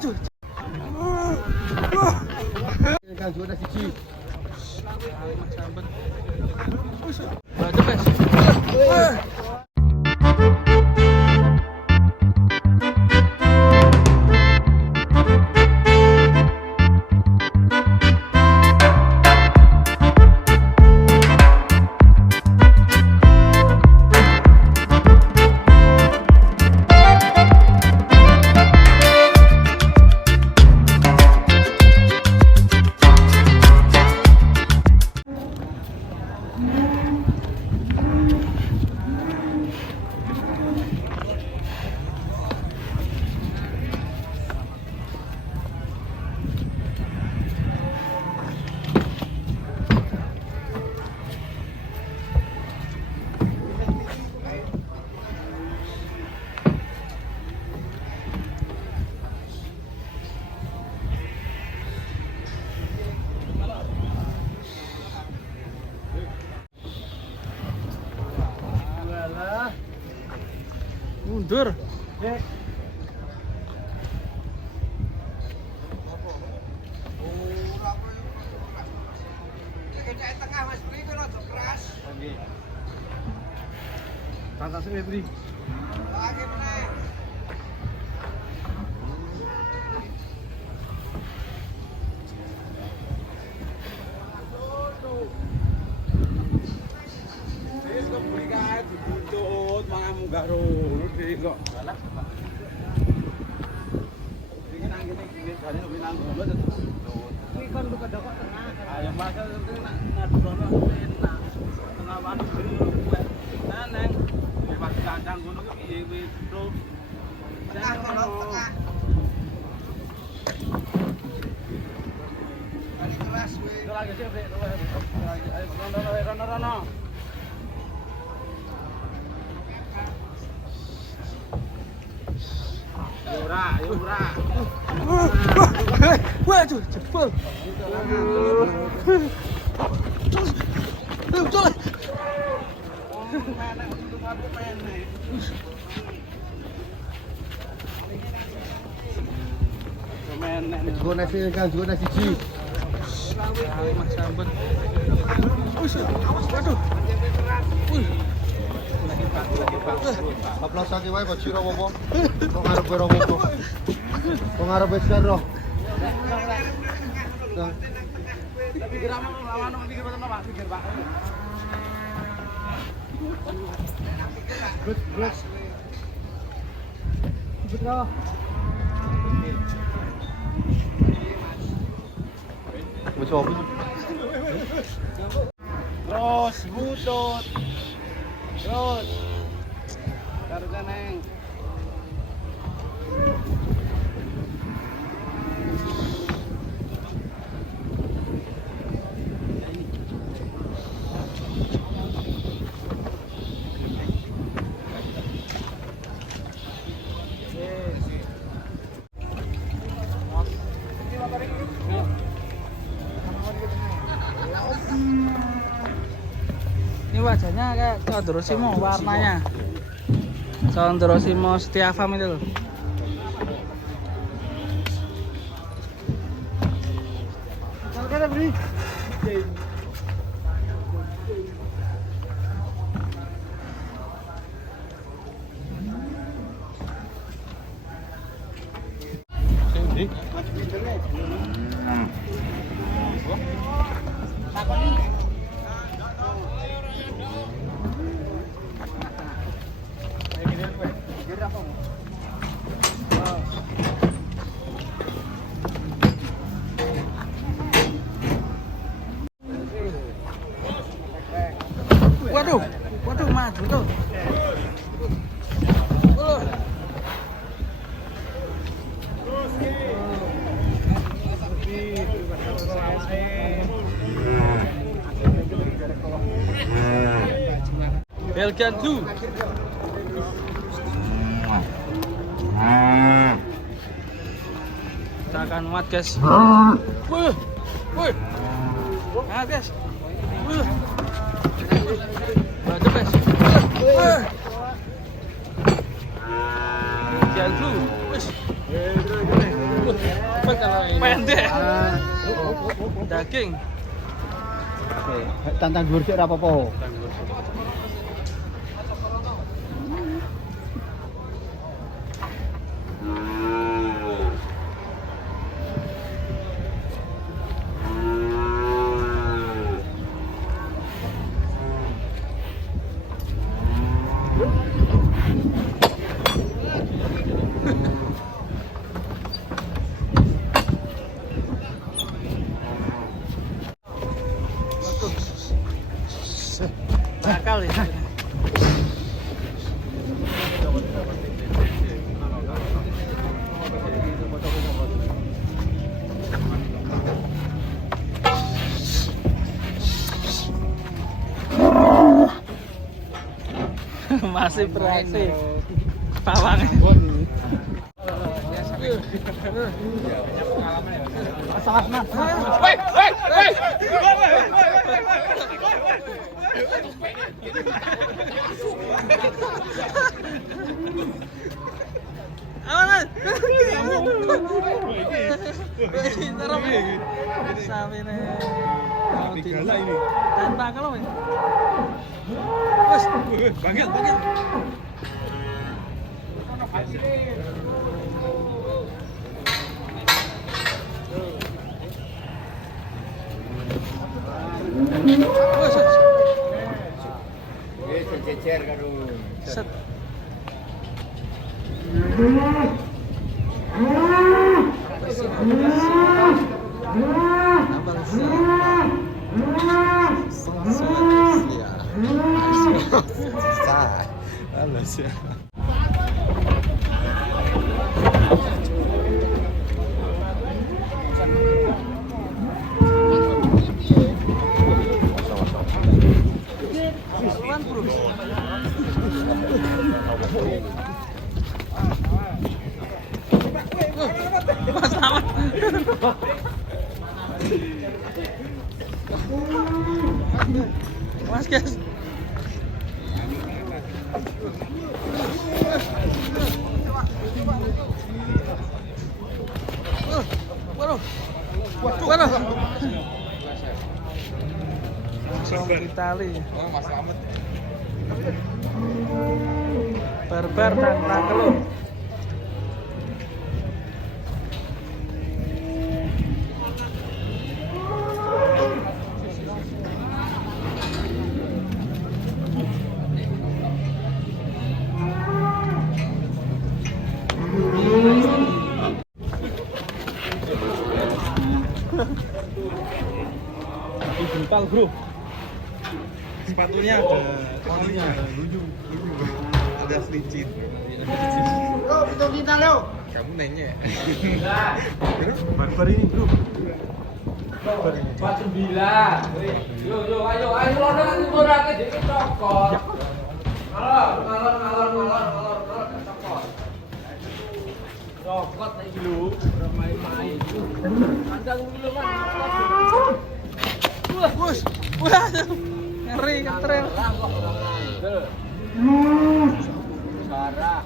Waduh. Kan sudah siji. Waduh, guys. Mundur. Tengah Mas Bri kok rada keras. Nggih. Pantas Mas Bri. Lagi meneh. Wis kok buri kae dituntut malah munggah rono iki kok. Salah. Iki nang kene iki jane nang ngono terus. Iki kon buka dokok tengah. Ayo masa itu nak dono enak. Tengah wanu beri kuwe. Nah neng pas kandang ngono ki piye kuwi bro. Tengah. Ini keras kuwi. Itu lagi sih, Bro. Ayo rono. Yura. Waduh, jebol. Betul. Go nasi kan, go nasi ji. Mas sambet. Waduh. Aplaus lagi wae kok sira apa? Kok ngarep kowe apa? Kok ngarep wis karo? Pikir apa lawan pikir apa Pak? Pikir Pak. Good. Betul. Wis opo? Terus butut. Terus. Taruh neng. Ini wajahnya kayak Condrosimo warnanya. Condrosimo Setiavam itu loh. Kalau beri. Waduh, maju tuh. Belgian Blue. Kita akan muat, guys. Wih. Nah, guys. Waduh, guys. Belgian Blue. Wih. Pendek. Daging. Oke, tantang dhuwur sik ora apa-apa. Nakal ya. Masih beraksi. Pawang. Sangat mas. Aman. Sampai ini. Tanpa kalau ini. Bos, bangkit. Bos. Cecer karo. Set. Mas guys. Waduh. Langsung ditali. Oh, Mas Slamet. Barbar dan telur. Brutal, bro. Sepatunya ada kolinya, ada ada selicin. Bro, betul kita lo. Kamu nanya. Barbar ini, bro. Batu bilang. Yo, ayo loh ngurake dhewe cokot. Ngalor, cokot. Cokot nek iki lho, ora main-main. Kandang iki lho, Mas. Wah, ngeri ketrel. Sarah.